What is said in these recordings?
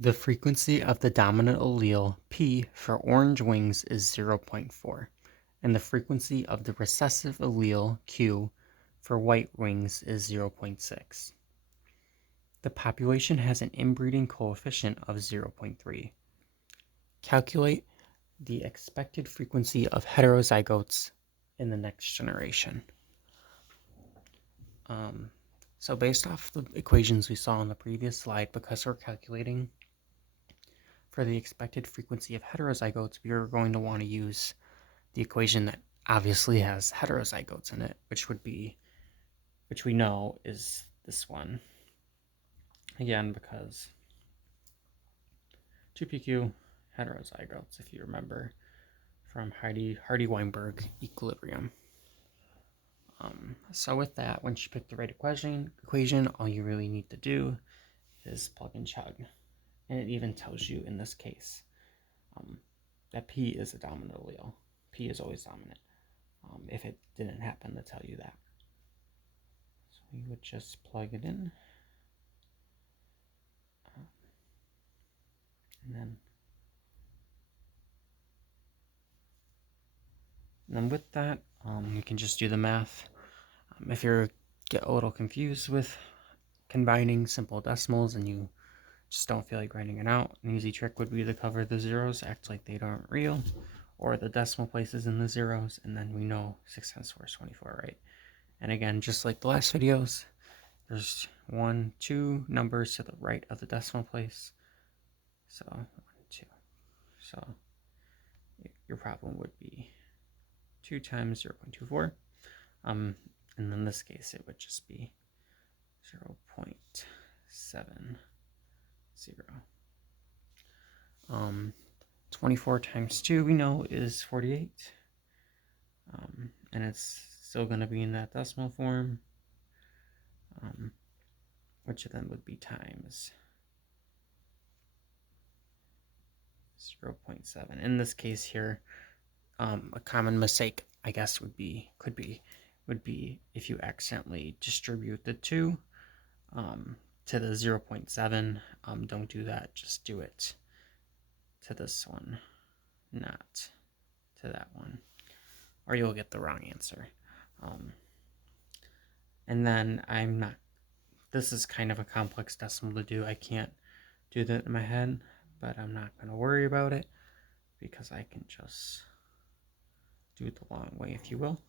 The frequency of the dominant allele P for orange wings is 0.4, and the frequency of the recessive allele Q for white wings is 0.6. The population has an inbreeding coefficient of 0.3. Calculate the expected frequency of heterozygotes in the next generation. So based off the equations we saw on the previous slide, because we're calculating for the expected frequency of heterozygotes, we are going to want to use the equation that obviously has heterozygotes in it, which we know is this one. Again, because 2pq heterozygotes, if you remember from Hardy-Weinberg equilibrium. So with that, once you pick the right equation, all you really need to do is plug and chug. And it even tells you in this case that P is a dominant allele. P is always dominant. If it didn't happen to tell you that. So we would just plug it in. And then with that, you can just do the math. If you get a little confused with combining simple decimals and you just don't feel like writing it out, an easy trick would be to cover the zeros, act like they aren't real, or the decimal places in the zeros, and then we know 6 times 4 is 24, right? And again, just like the last videos, there's 2 numbers to the right of the decimal place. So 1, 2. So your problem would be 2 times 0.24. And in this case, it would just be 0.70. 24 times 2 we know is 48. And it's still going to be in that decimal form, which then would be times 0.7. In this case here, a common mistake, I guess, would be if you accidentally distribute the 2 to the 0.7. Don't do that. Just do it to this one, not to that one, or you'll get the wrong answer. And then this is kind of a complex decimal to do. I can't do that in my head, but I'm not going to worry about it because I can just do it the long way, if you will.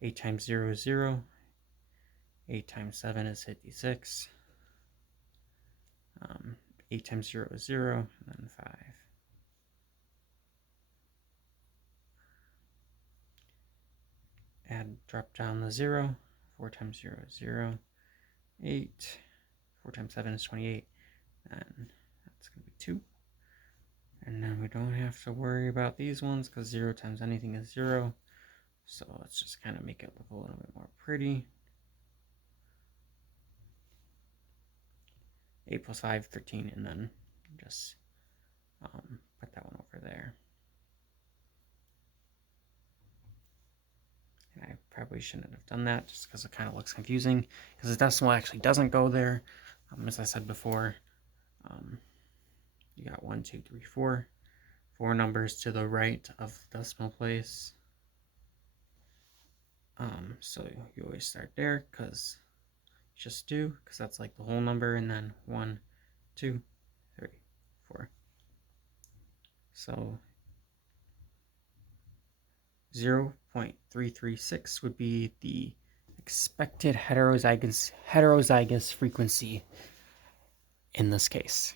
8 times 0 is 0. 8 times 7 is 56. 8 times 0 is 0, and then 5. Drop down the 0. 4 times 0 is 0. 8. 4 times 7 is 28. And that's going to be 2. And then we don't have to worry about these ones because 0 times anything is 0. So let's just kind of make it look a little bit more pretty. 8 plus 5, 13, and then just put that one over there. And I probably shouldn't have done that just because it kind of looks confusing because the decimal actually doesn't go there. As I said before, you got 1, 2, 3, 4. 4 numbers to the right of the decimal place. So you always start there because just do, because that's like the whole number, and then 1, 2, 3, 4. So 0.336 would be the expected heterozygous frequency in this case.